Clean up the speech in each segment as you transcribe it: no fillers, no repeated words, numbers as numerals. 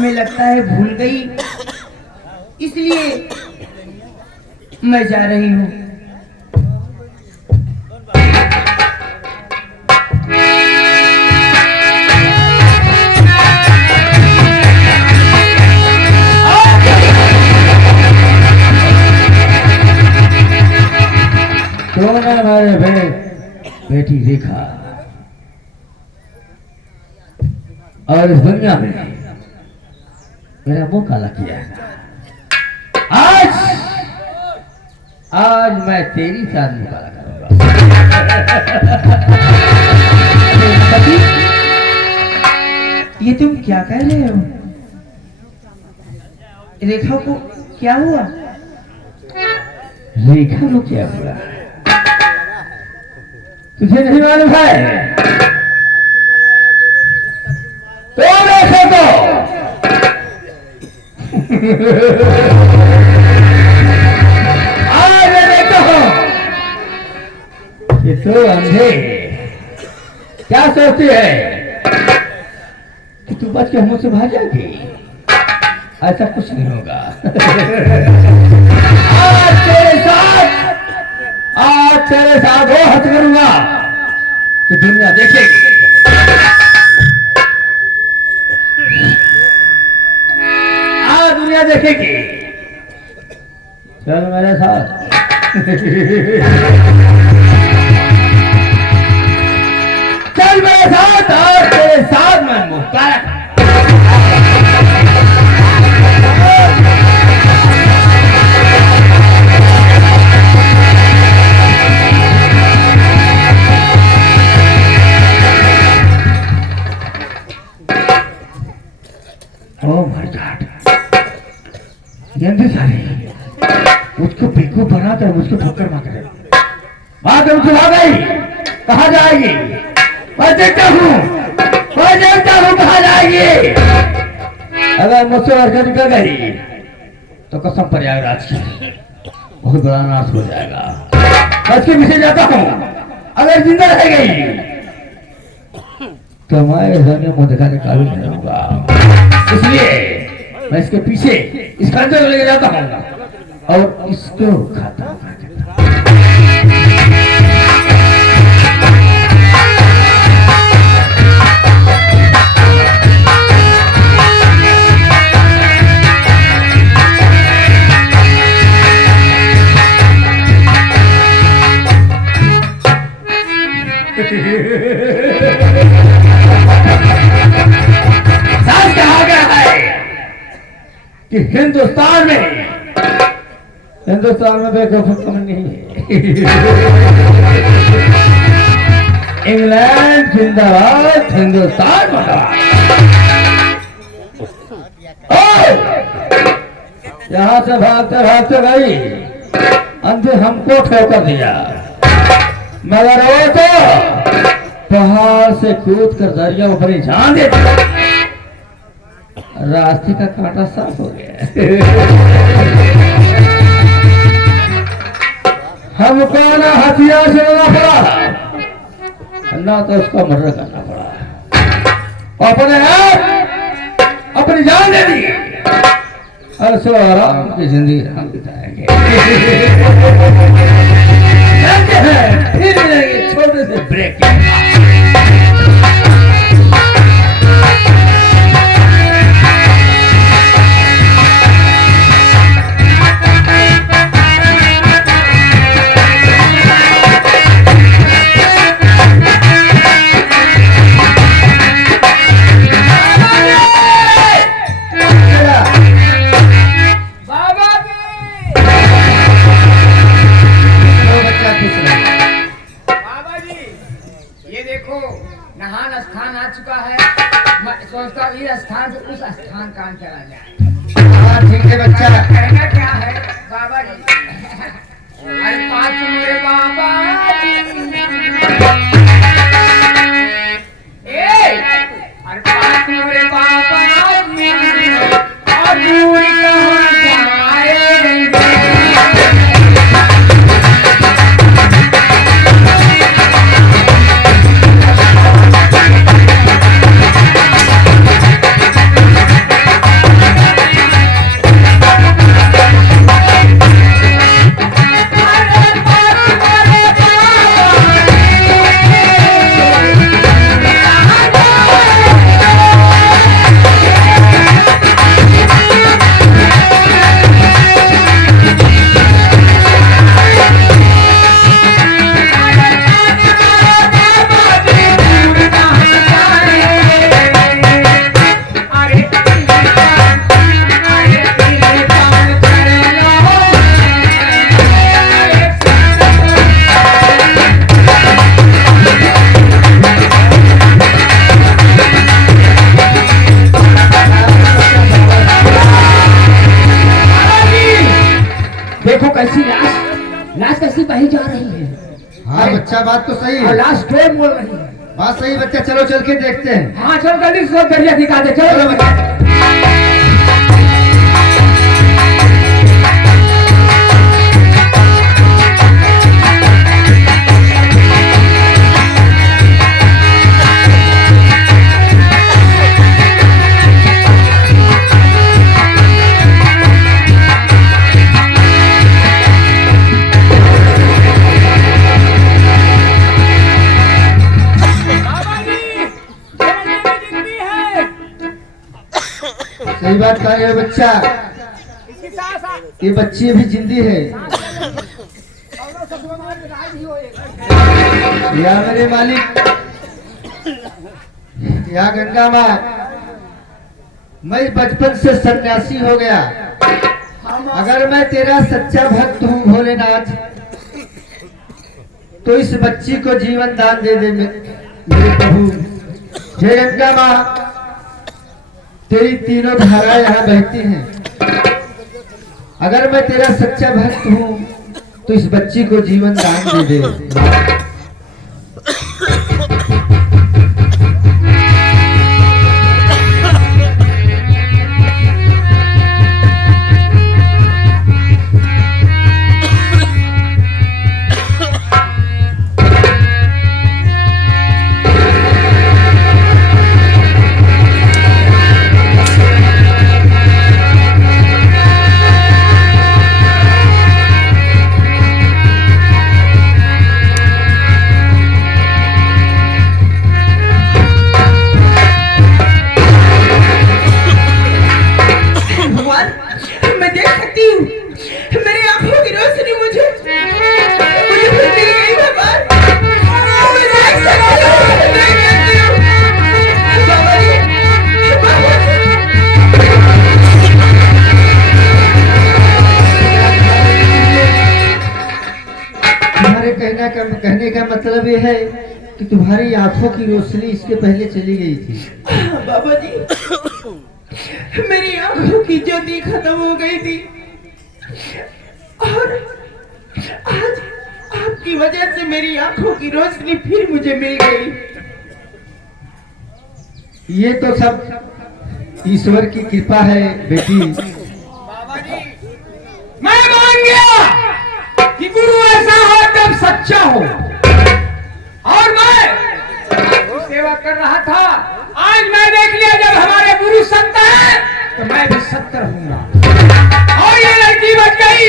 हमें लगता है भूल गई, इसलिए मैं जा रही हूँ। हमारे बेटी रेखा और इस दुनिया में मेरा मुंह काला किया है। आज मैं तेरी शादी काला करूंगा। ये तुम क्या कह रहे हो? रेखा को क्या हुआ? रेखा को क्या हुआ तुझे नहीं मालूम है? तो देखो तो आज देखो कि तू अंधे क्या सोचती है कि तू बच के हमसे भाग जाएगी? ऐसा कुछ नहीं होगा। आज तेरे साथ वो हद करूंगा कि दुनिया देखेगी। आज दुनिया देखेगी। चल मेरे साथ। चल मेरे साथ और तेरे साथ मैं मुस्कुराया। ओह माय गॉड, मुझको बेवकूफ बनाकर मुझको ठोकर मार रहे। बात उसे आ गई, कहाँ जाएगी? मैं देखता हूँ कहाँ जाएगी। अगर मुझसे हरकत निकल गई तो कसम प्रयागराज की बहुत बड़ा नाश हो जाएगा। मैं इसके पीछे जाता हूँ। अगर जिंदा रह गई तो मैं घर में मुंह दिखाने काबिल नहीं रहूंगा। इसलिए मैं इसके पीछे इस खंजर को लेके जाता हूँ और इसको खाता हूँ। सास कहा गया है कि हिंदुस्तान में बेवकूफ कम नहीं है। इंग्लैंड जिंदाबाद, हिंदुस्तान मुर्दाबाद। यहाँ से भागते भागते गई, अंधे हमको ठोकर दिया, मगर वो तो पहाड़ से कूद कर दरिया ऊपर ही जान दे दिया। रास्ते का कांटा साफ हो गया। हमको ना हथियार से लड़ना पड़ा, ना तो उसको मर्डर करना पड़ा। अपनी जान दे दी और सो आराम की जिंदगी हम बिताएंगे। फिर मिलेंगे छोटे से ब्रेक के बाद। स्थान से उस स्थान काम चला जाए। ठीक है बच्चा, कहना क्या है बाबा जी? अरे पाँच मेरे बाबा अरे पाँच मेरे बाबा और दूर कहाँ जाएंगे? अच्छा बात तो सही और है, लास्ट टोन बोल रही है। बात सही बच्चा, चलो चल के देखते हैं। हाँ चलो जल्दी से दरिया दिखा दे, चलो चलो बच्चा। सही बात कह रहे हो बच्चा, ये बच्ची भी जिंदी है। या मेरे मालिक, या गंगा माँ, मैं बचपन से सन्यासी हो गया। अगर मैं तेरा सच्चा भक्त हूँ भोलेनाथ, तो इस बच्ची को जीवन दान दे दे मेरे प्रभु। हे गंगा माँ, तेरी तीनों धाराएं यहाँ बहती हैं। अगर मैं तेरा सच्चा भक्त हूँ तो इस बच्ची को जीवन दान दे दे। कहने का मतलब ये है कि तुम्हारी आंखों की रोशनी इसके पहले चली गई थी। बाबा जी, मेरी आंखों की ज्योति खत्म हो गई थी और आज आपकी वजह से मेरी आंखों की रोशनी फिर मुझे मिल गई। ये तो सब ईश्वर की कृपा है बेटी। मैं मान गया कि गुरु ऐसा हो तब सच्चा हो, और मैं आपकी सेवा कर रहा था। आज मैं देख लिया जब हमारे गुरु सत्य है तो मैं भी सत्य रहूंगा। और ये लड़की बच गई,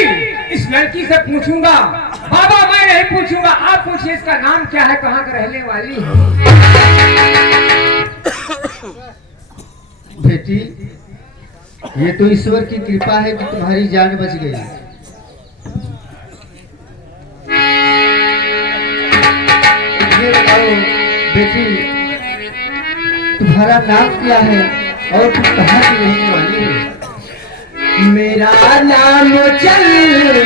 इस लड़की से पूछूंगा। बाबा मैं नहीं पूछूंगा, आप पूछिए इसका नाम क्या है, कहाँ का रहने वाली है। बेटी, ये तो ईश्वर की कृपा है कि तुम्हारी जान बच गई। ये बताओ बेटी, तुम्हारा नाम क्या है और तुम कहाँ की रहने वाली हो? मेरा नाम चंदा,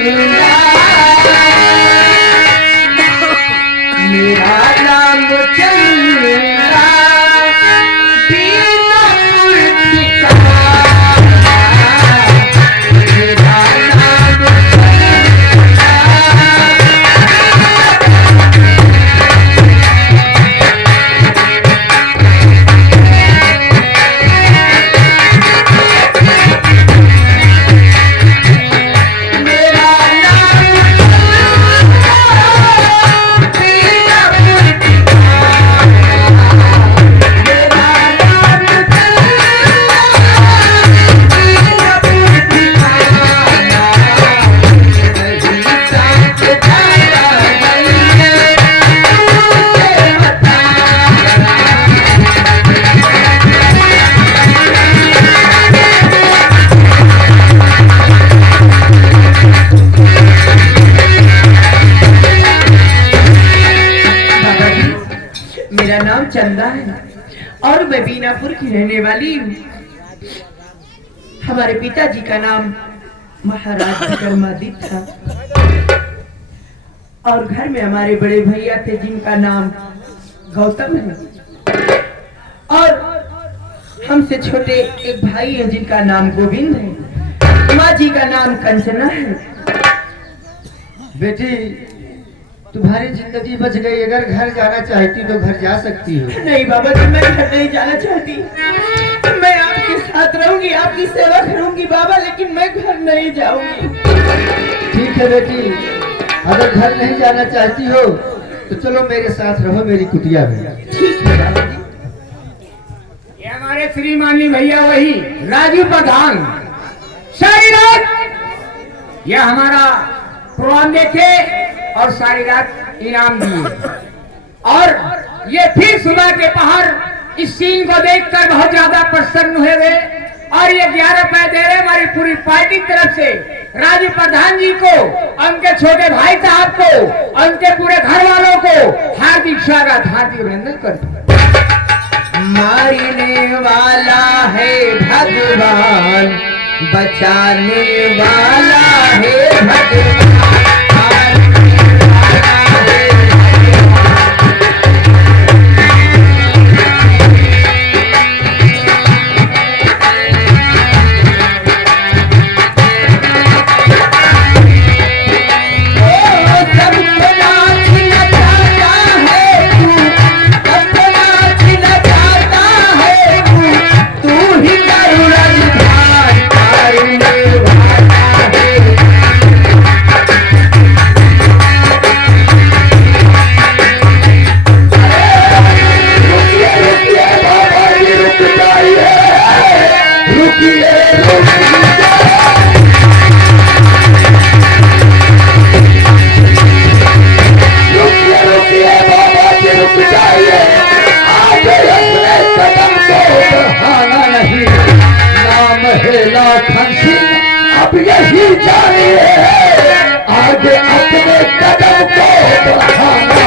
मेरा नाम चंदा, बीनापुर ठिकाना, मेरा नाम चंदा है और मैं बीनापुर की रहने वाली हूँ। हमारे पिताजी का नाम महाराज विक्रमादित्य था और घर में हमारे बड़े भैया थे जिनका नाम गौतम है, और हमसे छोटे एक भाई है जिनका नाम गोविंद है। माँ जी का नाम कंचना है। बेटी, तुम्हारी जिंदगी बच गई। अगर घर जाना चाहती तो घर जा सकती हो। नहीं बाबा जी, मैं घर नहीं जाना चाहती। मैं आपके साथ रहूंगी, आपकी सेवा करूंगी बाबा, लेकिन मैं घर नहीं जाऊंगी। ठीक है बेटी, अगर घर नहीं जाना चाहती हो तो चलो मेरे साथ रहो मेरी कुटिया में। ठीक है बाबा जी। ये हमारे श्रीमानी भैया वही राजू प्रधान सारी रात यह हमारा प्रोग्राम देखे और सारी रात इनाम दिए, और ये फिर सुबह के पहर इस सीन को देखकर बहुत ज्यादा प्रसन्न हुए वे, और ये 11 रुपए दे रहे हमारी पूरी पार्टी की तरफ से राजू प्रधान जी को, उनके छोटे भाई साहब को, उनके पूरे घर वालों को हार्दिक स्वागत, हार्दिक अभिनंदन करते हैं। मारने वाला है भगवान, बचाने वाला है भगवान। अब यही जानिए आगे अपने कदम को बढ़ाना।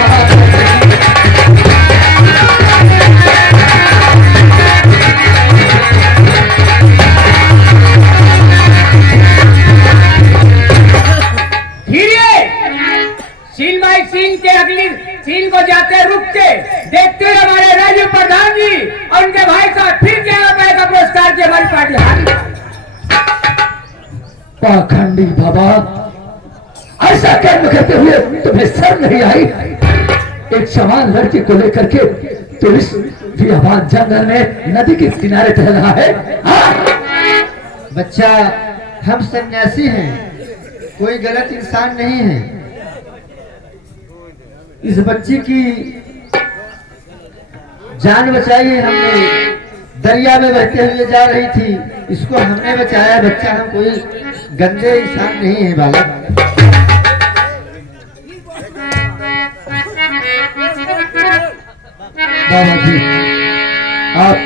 सीन बाई सीन के अगली सीन को जाते रुकते देखते हुए हमारे राजू प्रधान जी और उनके भाई साहब फिर 11 रुपए का पुरस्कार की हमारी पार्टी हारी। पाखंडी बाबा, ऐसा कर्म करते हुए तुम्हें शर्म नहीं आई? एक समान लड़की को लेकर के तो इस बियाबान जंगल में नदी के किनारे टहल रहा है। बच्चा, हम सन्यासी हैं, कोई गलत इंसान नहीं है। इस बच्ची की जान बचाई है हमने, दरिया में बहते हुए जा रही थी, इसको हमने बचाया। बच्चा, हम कोई गंदे इंसान नहीं है बालक। बाबा जी, आप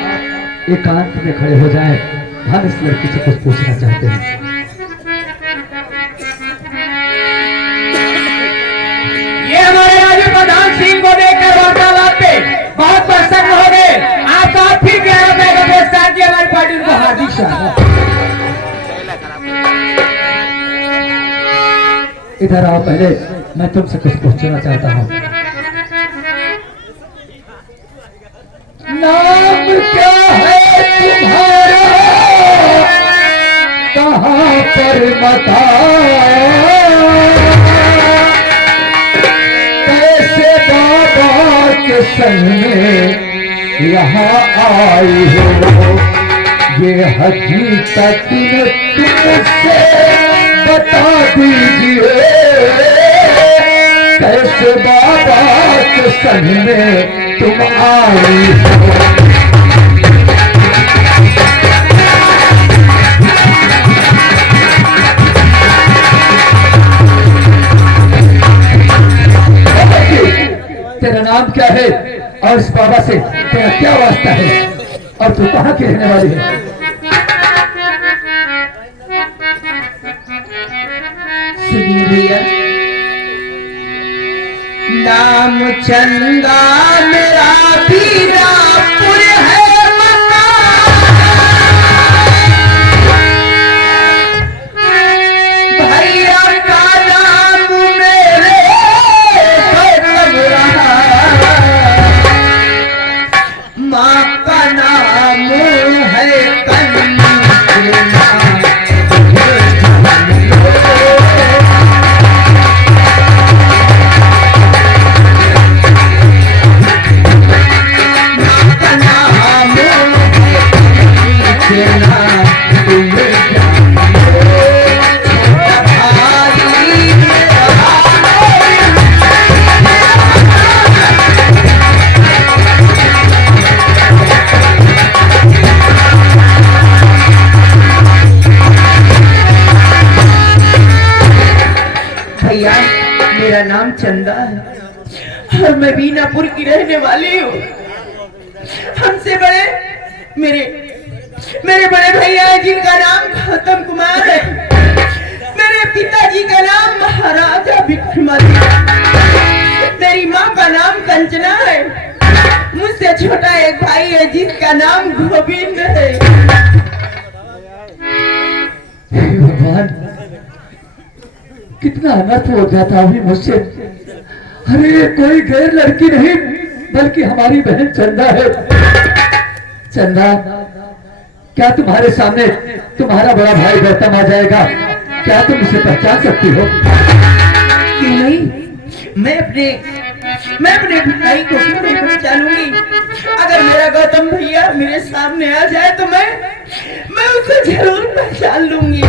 एकांत में खड़े हो जाएं, हम इस लड़की से कुछ पूछना चाहते हैं। ये हमारे राजू प्रधान सिंह को देखकर वार्तालाप पे बहुत प्रसन्न हो गए। आपका फिर 11 रुपए का पुरस्कार दिया हमारी पार्टी को हार्दिक स्वागत। इधर आओ, पहले मैं तुमसे कुछ पूछना चाहता हूँ। नाम क्या है तुम्हारा, कहाँ पर बताओ, कैसे बाबा के संग में यहाँ आई हो, ये हकीकत तुमसे बता दीजिए, कैसे बाबा के संग में तुम आई हो। तेरा नाम क्या है और इस बाबा से तेरा क्या वास्ता है, और तू कहाँ की रहने वाली है? सुनिए भैया, नाम चंदा मेरा बीरापुर है मकान, भैया का नाम मेरे लग रहा, माँ का नाम है कन्या। चंदा है और मैं बीनापुर की रहने वाली हूँ। हमसे बड़े मेरे बड़े भैया हैं जिनका नाम गौतम कुमार है। मेरे पिताजी का नाम महाराजा विक्रमादित्य, मेरी माँ का नाम कंचना है। मुझसे छोटा एक भाई है जिसका नाम गोविंद है। हे भगवान, कितना अनर्थ हो जाता अभी मुझसे। अरे कोई गैर लड़की नहीं बल्कि हमारी बहन चंदा है। चंदा, क्या तुम्हारे सामने तुम्हारा बड़ा भाई गौतम आ जाएगा? क्या तुम उसे पहचान सकती हो? क्यों नहीं, मैं अपने भाई को क्यों नहीं पहचानूंगी? अगर मेरा गौतम भैया मेरे सामने आ जाए तो मैं उसे जरूर पहचान लूंगी।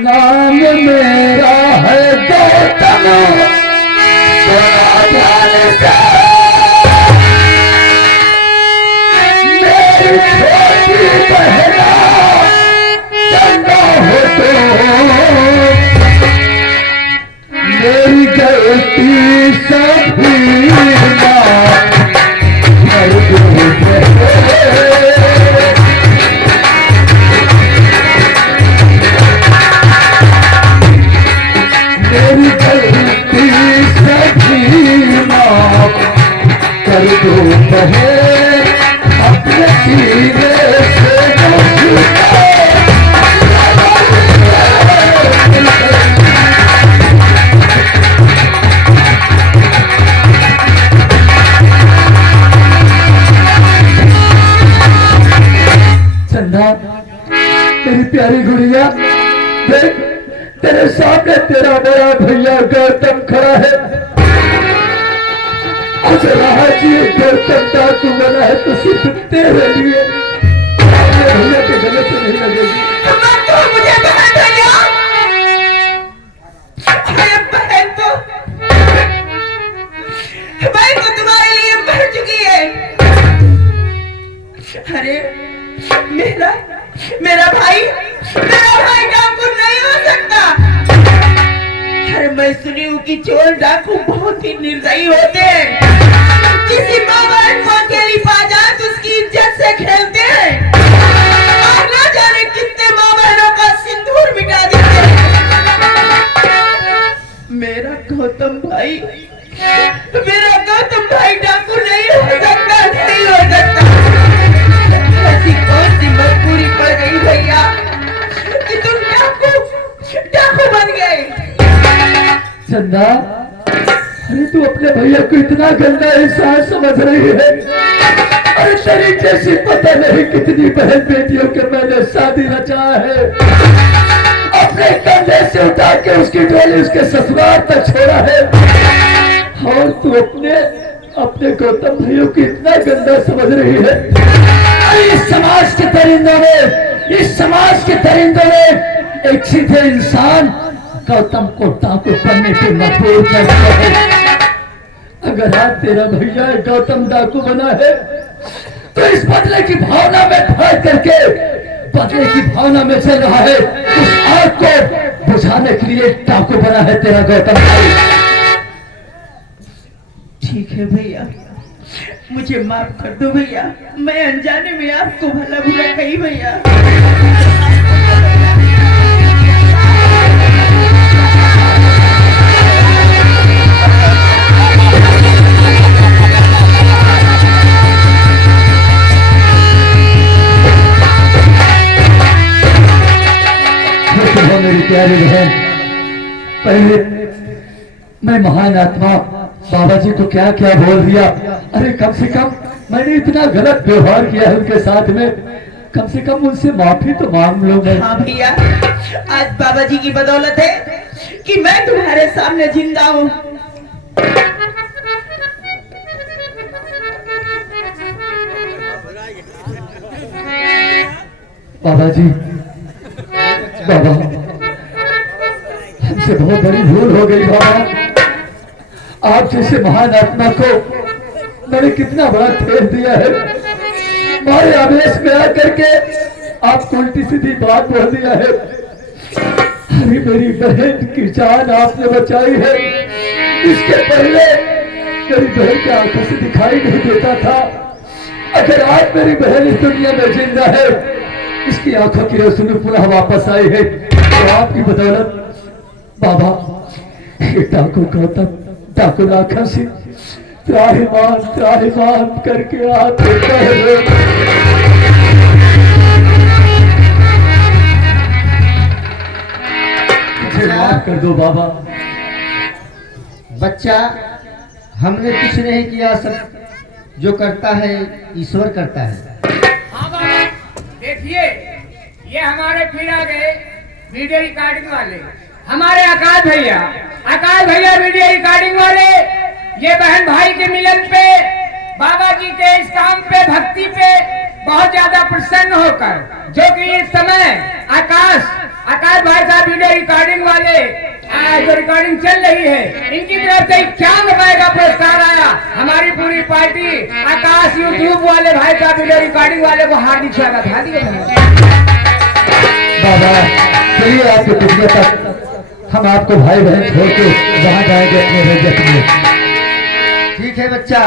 नाम मेरा है गौतम, मेरी छोटी बहना चंदा हो तो मेरी गलती सभी माफ कर दो। मेरी गलती सभी माफ कर दो बहन, अपने सीने से चंदा, मेरी प्यारी गुड़िया, देख तेरे सामने तेरा बड़ा भैया गौतम खड़ा है। मुझे रहा जी गौतम डाकू बना है तो सिर्फ तेरे लिए, अपने भैया के गले से नहीं लगेगी। मुझे बहन भैया, बहन तो तुम्हारे लिए मर चुकी है। अरे मेरा भाई डाकू नहीं हो सकता। अरे मैं सुनी हूँ कि चोर डाकू बहुत ही निर्दयी होते हैं। किसी माँ बहन को अकेली पा जाए तो उसकी इज्जत से खेलते हैं और ना जाने कितने माँ बहनों का सिंदूर मिटा देते हैं। मेरा गौतम भाई डाकू नहीं हो सकता, नहीं हो सकता। ऐसी कौन सी मजबूरी पड़ गई भैया कि तुम डाकू बन गए? चंदा, अरे तू अपने भैया को इतना गंदा इंसान समझ रही है? अरे तेरी जैसी पता नहीं कितनी बहन बेटियों के मैंने शादी रचा है, अपने कंधे से उठा के उसकी डोली उसके ससुराल तक छोड़ा है, और तू अपने गौतम भैया को इतना गंदा समझ रही है? अरे इस समाज के दरिंदों ने एक सीधे इंसान गौतम को डाकू बनने पे मजबूर कर दिया है। अगर आज तेरा भैया गौतम डाकू बना है तो इस बदले की भावना में भर करके बदले की भावना में चल रहा है। उस आग को बुझाने के लिए डाकू बना है तेरा गौतम भाई। ठीक है भैया, मुझे माफ कर दो भैया, मैं अनजाने में आपको भला बुरा कही भैया। मेरी प्यारी बहन, पहले मैं महान आत्मा बाबा जी को क्या क्या बोल दिया। अरे कम से कम मैंने इतना गलत व्यवहार किया है उनके साथ में, कम से कम उनसे माफी तो मांग लो। मैं हाँ भैया, आज बाबा जी की बदौलत है कि मैं तुम्हारे सामने जिंदा हूँ। बाबा जी, बाबा हमसे बहुत बड़ी भूल हो गई बाबा। आप जैसे महान आत्मा को मैंने कितना बड़ा ठेस दिया है। हमारे आवेश में आकर के आप उल्टी सीधी बात बोल दिया है। अरे मेरी बहन की जान आपने बचाई है। इसके पहले मेरी बहन की आंखों से दिखाई नहीं देता था। अगर आज मेरी बहन इस दुनिया में जिंदा है, इसकी आंखों की रोशनी पुनः वापस आई है, तो आपकी बदौलत बाबा ये डाकू गौतम डाकू लाखन से त्राहिमाम करके आते हैं। मुझे माफ कर दो बाबा। बच्चा, हमने कुछ नहीं किया, सब जो करता है ईश्वर करता है। हाँ बाबा, देखिए ये हमारे फिर आ गए वीडियो रिकॉर्डिंग वाले, हमारे आकाश भैया वीडियो रिकॉर्डिंग वाले। ये बहन भाई के मिलन पे, बाबा जी के इस काम पे, भक्ति पे बहुत ज्यादा प्रसन्न होकर, जो कि इस समय आकाश भाई साहब वीडियो रिकॉर्डिंग वाले जो रिकॉर्डिंग चल रही है, इनकी तरफ से 51 रुपए का पुरस्कार आया। हमारी पूरी पार्टी आकाश यूट्यूब वाले भाई साहब वीडियो रिकॉर्डिंग वाले को हार्दिक स्वागत है। बाबा चलिए आपके टुकड़े तक हम आपको भाई बहन छोड़ के वहां जाएंगे अपने रजत में। ठीक है बच्चा,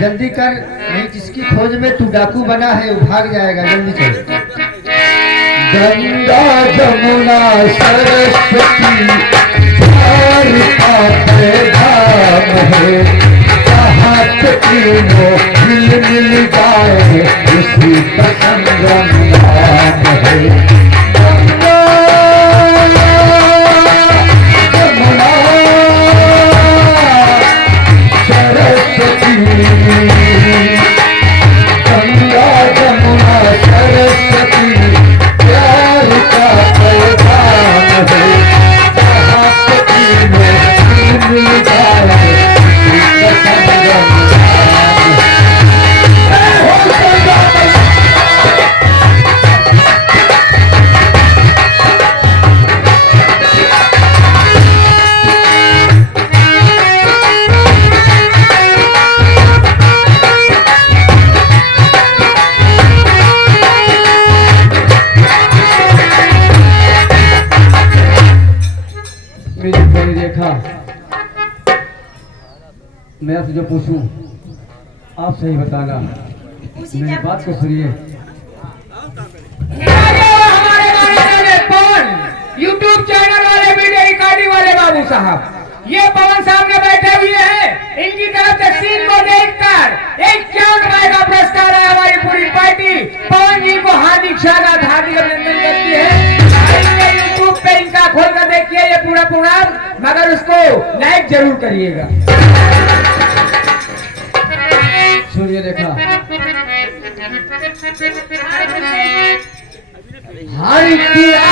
जल्दी कर, नहीं जिसकी खोज में तू डाकू बना है वो भाग जाएगा। जल्दी चल। गंगा जमुना सरस्वती चार पाते धाम है, जहाँ पे तीनों मिल जाए उसी का संगम नाम है। गंगा जमुना सरस्वती, गंगा जमुना सरस्वती प्यार का पैगाम है, जहाँ पे तीनों मिल जाए उसी का संगम नाम है। मैं आपसे जो पूछूं आप सही बताना, मेरी बात को सुनिए। पवन यूट्यूब चैनल वाले वीडियो रिकॉर्डिंग वाले बाबू साहब, ये पवन सामने बैठे हुए हैं। इनकी तरफ से सीन को देखकर 51 रुपए का पुरस्कार है। हमारी पूरी पार्टी पवन जी को हार्दिक स्वागत, हार्दिक अभिनंदन करती है। यूट्यूब पे इनका खोल कर देखिए ये पूरा प्रोग्राम, मगर उसको लाइक जरूर करिएगा। सुनिए देखा, हर किया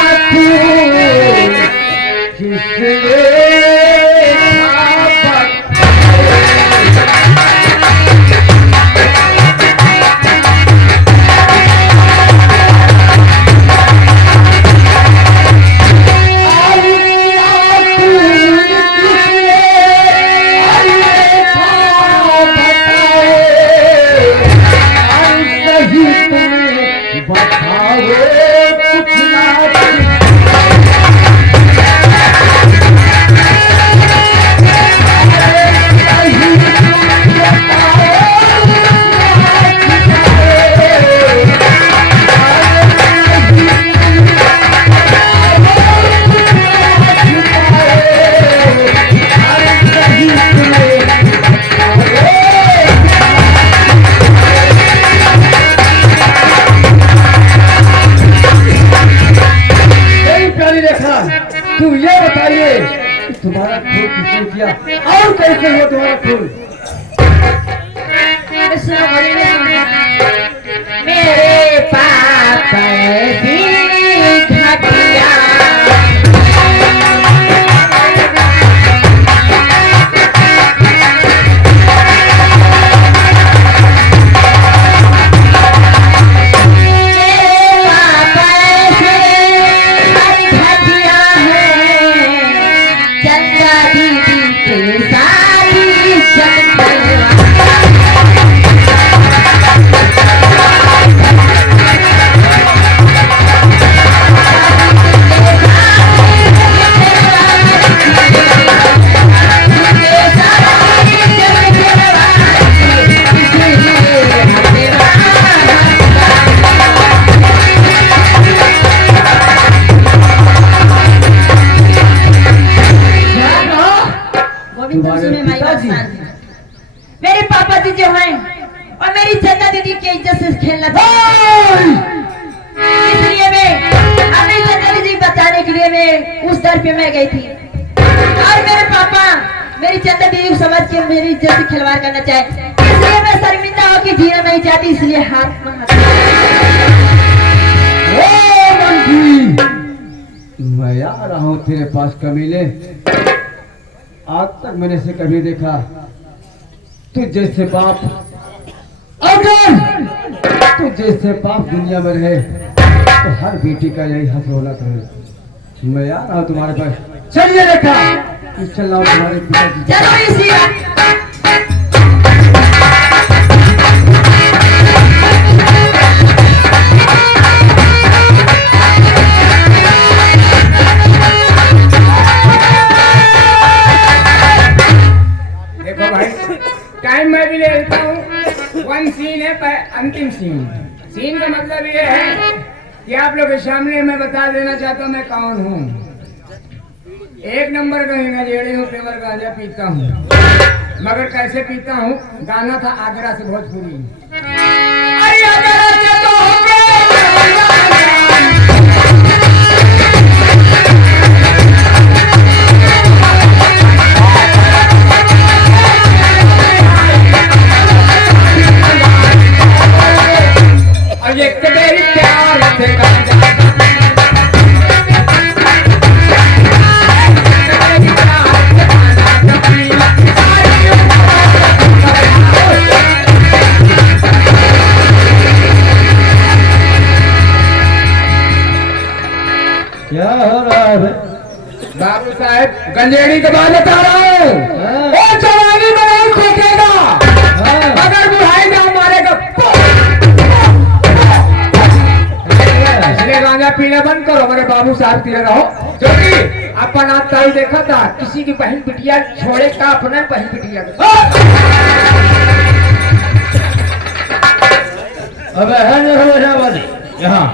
तुम्हारा फूल किसने किया और कैसे हुआ तुम्हारा फूल? मेरे पापा घटिया जी की इज्जत से खेलना था, इसलिए मैं अपनी चंदा दीदी बचाने के लिए मैं उस दर पे मैं गई थी। और मेरे पापा मेरी चंदा दीदी को समझ के मेरी इज्जत से खिलवाड़ करना चाहे, इसलिए मैं शर्मिंदा होकर जीना नहीं चाहती, इसलिए हाथ में मैं आ रहा हूँ तेरे पास कमीले। आज तक मैंने से कभी देखा तू जैसे बाप, अगर तू जैसे बाप दुनिया में रहे तो हर बेटी का यही हसौलत है। मैं आ रहा हूँ तुम्हारे पास। चलिए देखा कि चल रहा हूँ तुम्हारे पिताजी। चलो इसी टाइम मैं भी ले लेता हूँ। वन सीन है पर अंतिम सीन। सीन का मतलब ये है कि आप लोग के सामने मैं बता देना चाहता हूँ मैं कौन हूँ। एक नंबर का नजेड़ी हूँ, पेवर गांजा पीता हूँ, मगर कैसे पीता हूँ। गाना था आगरा से भोजपुरी। अरे आगरा से तो एक मेरी प्यार से क्या हो रहा है बाबू साहब? गंजेड़ी के बाद बता रहा हूँ, वो जवानी में नहीं खोकेगा अगर बुढ़ाई ना मारेगा। इसलिए गांजा पीना बंद करो, मेरे बाबू साहब पीने रहो। क्योंकि अपन आज ताई देखा था किसी की बहन बिटिया छोड़े का अपना बहन बिटिया। अबे है ना वाली यहाँ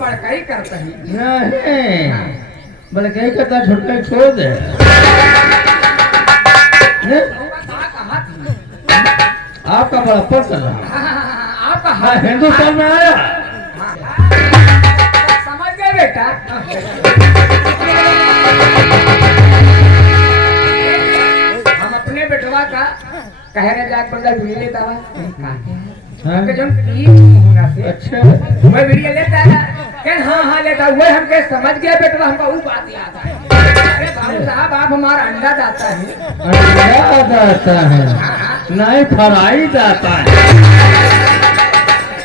बड़का ही करता है। नहीं बल्कि ही करता, छुटका छोड़ दे। कहाँ थी? आपका बड़प्पन कर रहा आपका मैं हिंदुस्तान में आया। समझ गए बेटा। हम अपने बेटवा का कह रहे जाके बंदा वीडियो लेता हुआ अच्छा मैं वीडियो लेता है क्या? हाँ लेता हुआ हमके समझ गया बेटवा, हमका वो बात याद है। अरे बाबू साहब आप हमारा अंडा जाता है। अंडा जाता है नहीं फ्राई जाता है।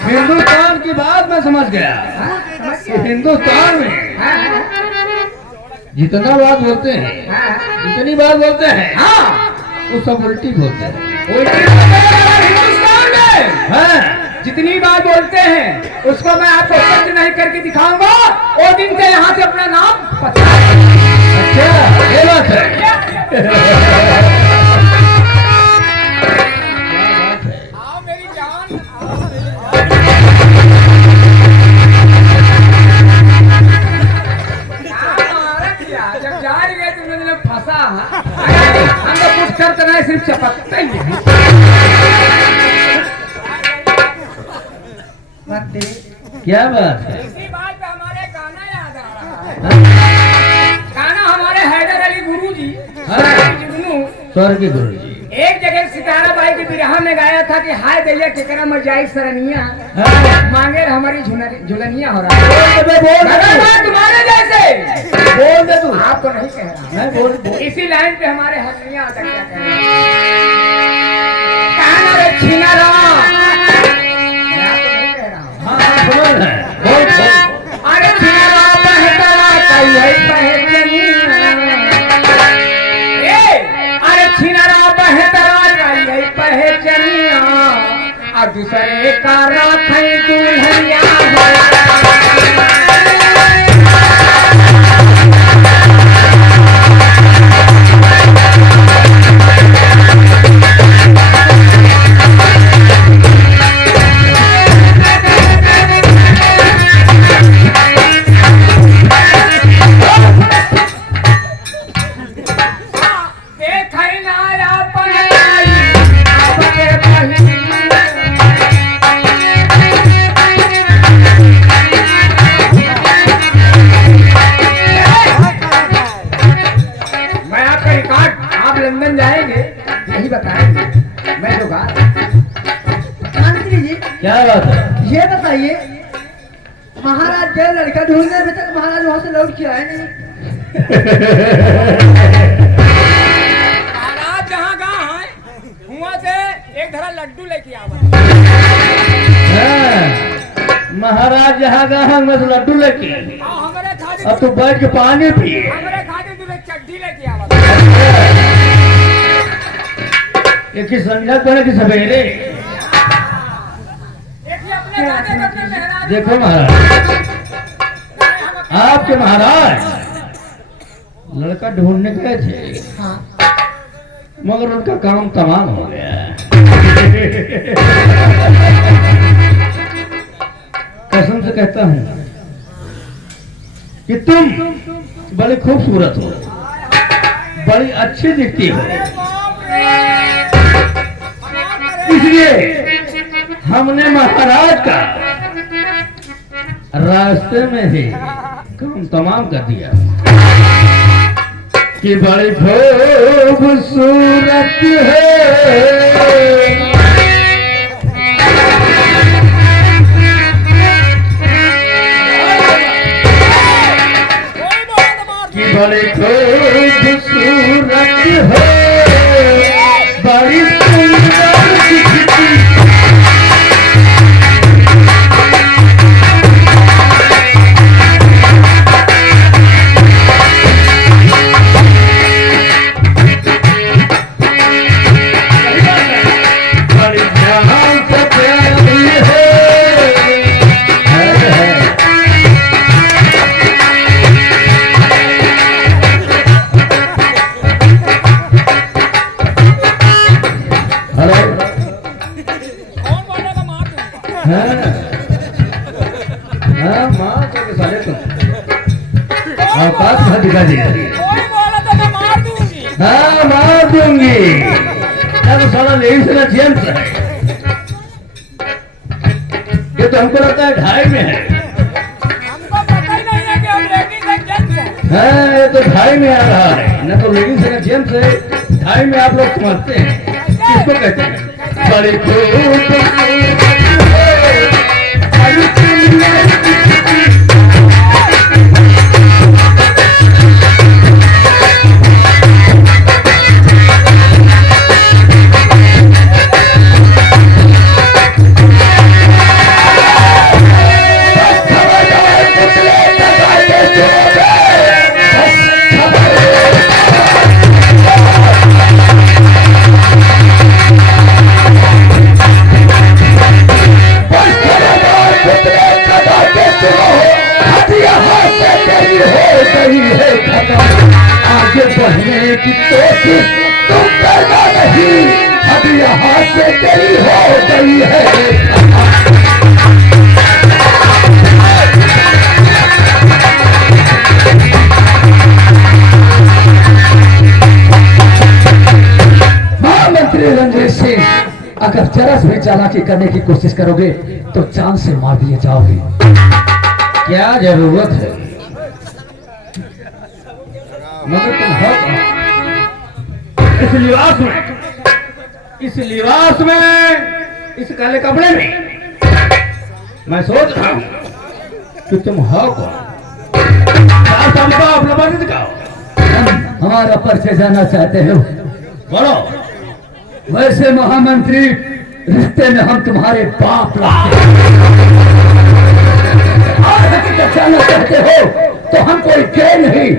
हिंदुस्तान की बात मैं समझ गया कि हिंदुस्तान में जितना बात बोलते हैं, जितनी बात बोलते हैं वो सब उल्टी बोलते हैं। हिंदुस्तान में हाँ जितनी बात बोलते हैं उसको मैं आपको सच नहीं करके दिखाऊंगा। वो दिन से यहाँ से अपना नाम पता। अच्छा ये बात है। आओ मेरी जान, जब जा रही है तुमने फंसा। हम तो कुछ करते नहीं, सिर्फ चपकते ही क्या बात है? इसी बात पे हमारे गाना याद आ रहा है। गाना हमारे हैदर अली गुरु जी स्वर्गीय गुरु जी एक जगह सितारा बाई के बिरहा में गाया था कि हाय दैया केकरा में जाई सरनिया मांगे हमारी झुलनिया हो रहा है। तुम्हारे जैसे बोल दे तू। आपको नहीं कह रहा मैं बोल इसी लाइन पे हमारे हसनिया आता क्या कह रहे हैं? कहना रे छिनारा, मैं आपको नहीं कह रहा हूँ। हाँ बोल रहे हैं बोल। अरे छिनारा बहतरा कई पहचनिया, अरे छिनारा बहतरा कई पहचनिया और दूसरे का राखई दुल्हनिया। क्या बात है? ये बताइए महाराज गए लड़का ढूंढने, अभी तक महाराज वहां से लौट के आए नहीं। महाराज जहाँ कहाँ है वहाँ से एक धरा लड्डू लेके आवा। हाँ, महाराज जहाँ गए मैं तो लड्डू लेके, हमारे खाते अब तो बैठ के पानी पिए। हमारे खाते तू एक चड्डी लेके आवा। एक ही संध्या को कि सवेरे। एक ही अपने खाते में अपने मेहराज। देखो महाराज, आपके महाराज लड़का ढूंढने गए थे, मगर उनका काम तमाम हो गया। कसम से कहता हूं कि तुम बड़ी खूबसूरत हो, बड़ी अच्छी दिखती हो, इसलिए हमने महाराज का रास्ते में ही काम तमाम कर दिया कि बड़ी खूबसूरत है कि बड़ी खूबसूरत है, बड़ी सुंदर दिखती। बड़ी जान से प्यारी है। हेलो, कौन बोलेगा मार दूंगा। हाँ माँ तो साले तुम औकात कहाँ दिखा दी। कोई बोला तो मैं मार दूंगी। हाँ मार दूंगी, अब साला लेडीज का जेंट्स है। ये तो हमको लगता है 2.5 में है। हमको पता ही नहीं है कि हम लेडीज हैं जेंट्स हैं। हाँ ये तो 2.5 में आ रहा है, न तो लेडीज का जेंट्स है। 2.5 में आप लोग समझते हैं, किसको कहते हैं? बड़ी खूबसूरत है, बड़ी सुंदर दिखती। आगे बढ़ने की कोशिश तुम करना नहीं, अब यहाँ से तेरी हो गई है। महामंत्री रणजीत सिंह, अगर जरा भी चालाकी करने की कोशिश करोगे तो जान से मार दिए जाओगे। क्या जरूरत है? मगर तुम हो इस लिबास में, इस लिबास में, इस काले कपड़े में मैं सोच रहा हूं कि तुम हो कौन? अपना परिचय दिखाओ। हमारा परिचय जानना चाहते हो? बोलो। वैसे महामंत्री, रिश्ते में हम तुम्हारे बाप लगते हैं। और हकीकत जानना चाहते हो तो हम कोई गए नहीं,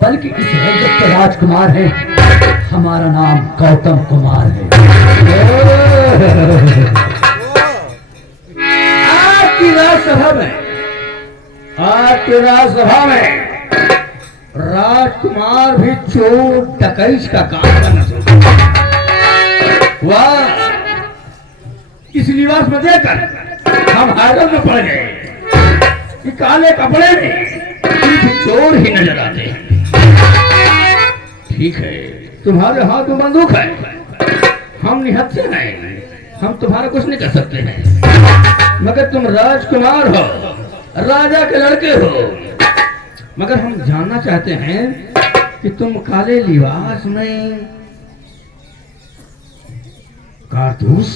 बल्कि इस राज्य के राजकुमार हैं। हमारा नाम गौतम कुमार है। आपकी राजसभा में, आपकी राजसभा में राजकुमार भी चोर डकैत का काम करना चाहते। वाह, इस निवास में देखकर हम हैरत में पड़ गए कि काले कपड़े में सिर्फ चोर ही नजर आते हैं। ठीक है, तुम्हारे हाथ में बंदूक है, हम निहत्थे हैं, हम तुम्हारा कुछ नहीं कर सकते हैं। मगर तुम राजकुमार हो, राजा के लड़के हो। मगर हम जानना चाहते हैं कि तुम काले लिबास में कारतूस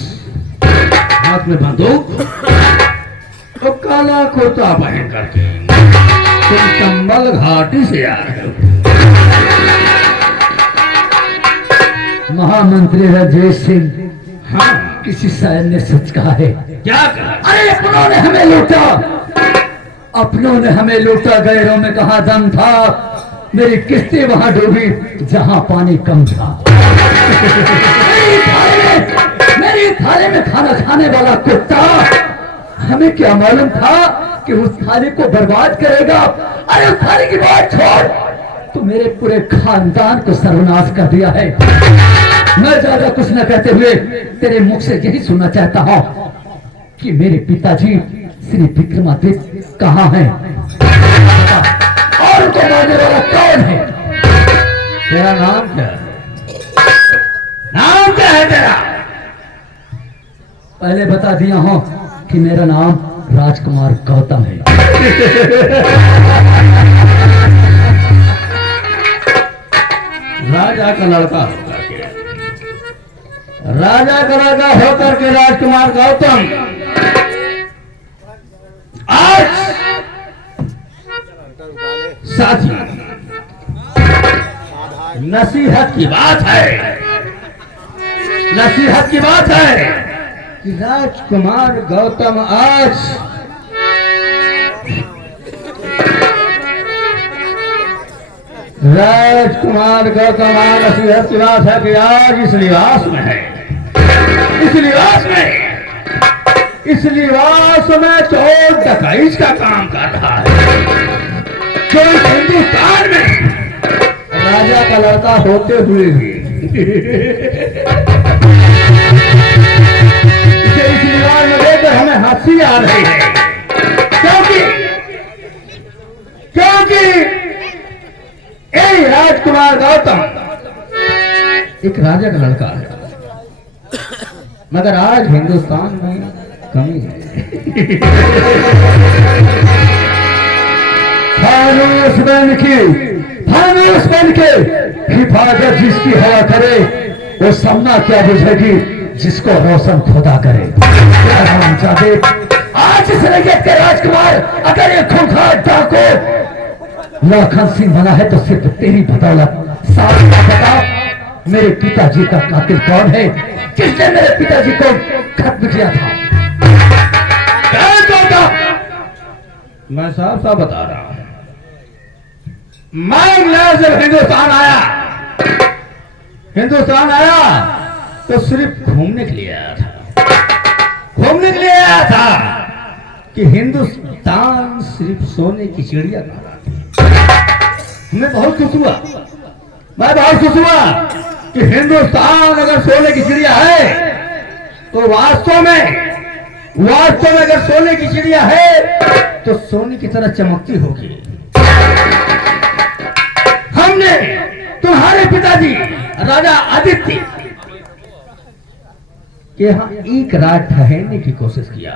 हाथ में बंदूक तो काला कुर्ता पहन करके तुम चंबल घाटी से आ रहे हो। महामंत्री राजेश सिंह, हाँ, किसी शायर ने सच कहा है। क्या कहा? अरे अपनों ने हमें लूटा, अपनों ने हमें लूटा, गैरों में कहा दम था, मेरी किस्ती वहां डूबी जहां पानी कम था। मेरी थाली में खाना खाने वाला कुत्ता, हमें क्या मालूम था कि उस थाली को बर्बाद करेगा। अरे उस थाली की बात छोड़, तो मेरे पूरे खानदान को सर्वनाश कर दिया है। मैं ज्यादा कुछ न कहते हुए तेरे मुख से यही सुनना चाहता हूँ कि मेरे पिताजी श्री विक्रमादित्य कहाँ हैं और उनको मारने वाला कौन है? तेरा नाम क्या है? नाम क्या है तेरा? पहले बता दिया हूँ कि मेरा नाम राजकुमार गौतम है। राजा का लड़का होकर के, राजा का लड़का होकर के राजकुमार गौतम आज साथी नसीहत की बात है, नसीहत की बात है कि राजकुमार गौतम आज राजकुमार गौतम आज नसीहत की बात है कि आज इस निवास में है, इस निवास में, इस निवास में चोर डकैत का काम कर रहा है। जो इस हिंदुस्तान में राजा का लड़का होते हुए भी इसे इस निवास में देखकर हमें हंसी आ रही है, क्योंकि राजकुमार गौतम एक राजा का लड़का है, मगर आज हिंदुस्तान में कमी है। फानूस बन के हिफाजत जिसकी हवा करे, वो सामना क्या बुझेगी जिसको रोशन खुदा करे। आज इस रैयत के राजकुमार अगर ये खूंखार डाको लाखन सिंह बना है तो सिर्फ तेरी बदौलत। साथ बता, मेरे पिताजी का कातिल कौन है? किसने मेरे पिताजी को खत्म किया था? मैं साफ साफ बता रहा हूं, मैं इंग्लैंड से हिंदुस्तान आया तो सिर्फ घूमने के लिए आया था, घूमने के लिए आया था कि हिंदुस्तान सिर्फ सोने की चिड़िया का। हमें बहुत खुश हुआ, मैं बहुत खुश हुआ कि हिंदुस्तान अगर सोने की चिड़िया है तो वास्तव में अगर सोने की चिड़िया है तो सोने की तरह चमकती होगी। हमने तुम्हारे पिताजी राजा आदित्य के यहाँ एक रात ठहरने की कोशिश किया।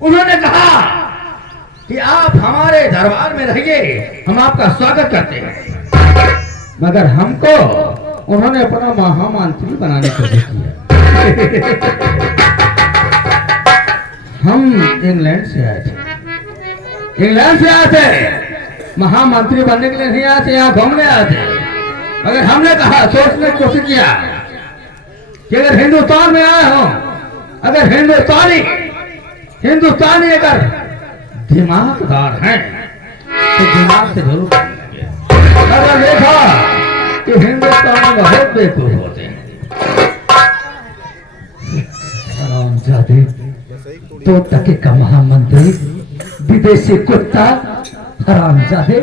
उन्होंने कहा कि आप हमारे दरबार में रहिए, हम आपका स्वागत करते हैं, मगर हमको उन्होंने अपना महामंत्री बनाने को किया। हम इंग्लैंड से आए थे, महामंत्री बनने के लिए नहीं आए थे, यहाँ घूमने आए थे। मगर हमने कहा, सोचने की कोशिश किया कि अगर हिंदुस्तान में आए हो, अगर हिंदुस्तानी अगर दिमागदार हैं तो दिमाग से जरूर करेंगे। अगर देखा कि हिंदुस्तान में बहुत बेवकूफ होते हैं। हरामजादे, तो टके का महामंत्री, विदेशी कुत्ता, हरामजादे।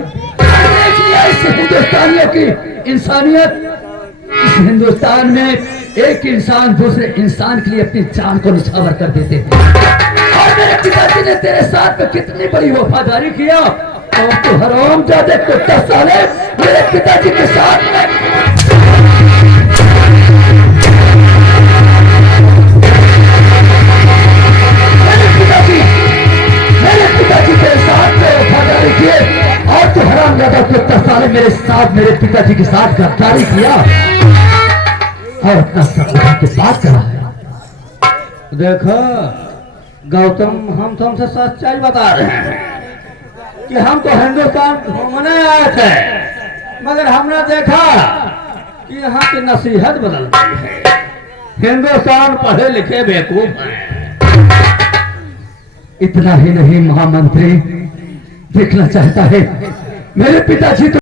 इस हिंदुस्तानियों की इंसानियत, इस हिंदुस्तान में एक इंसान दूसरे इंसान के लिए अपनी जान को निछावर कर देते हैं। और मेरे पिताजी ने तेरे साथ में कितनी बड़ी वफादारी किया, और तो हरामजादे कुत्ता साले मेरे पिताजी के साथ में और तो हरामजादा कुत्ता साले मेरे साथ, मेरे पिताजी के साथ गद्दारी किया और अपना सब के बात करा है। देखो गौतम, हम तुमसे सच्चाई बता रहे हैं कि हम तो हिंदुस्तान घूमने आए थे, मगर हमने देखा कि यहाँ की नसीहत बदल गई है। हिंदुस्तान पढ़े लिखे बेवकूफ हैं। इतना ही नहीं, महामंत्री देखना चाहता है मेरे पिताजी तो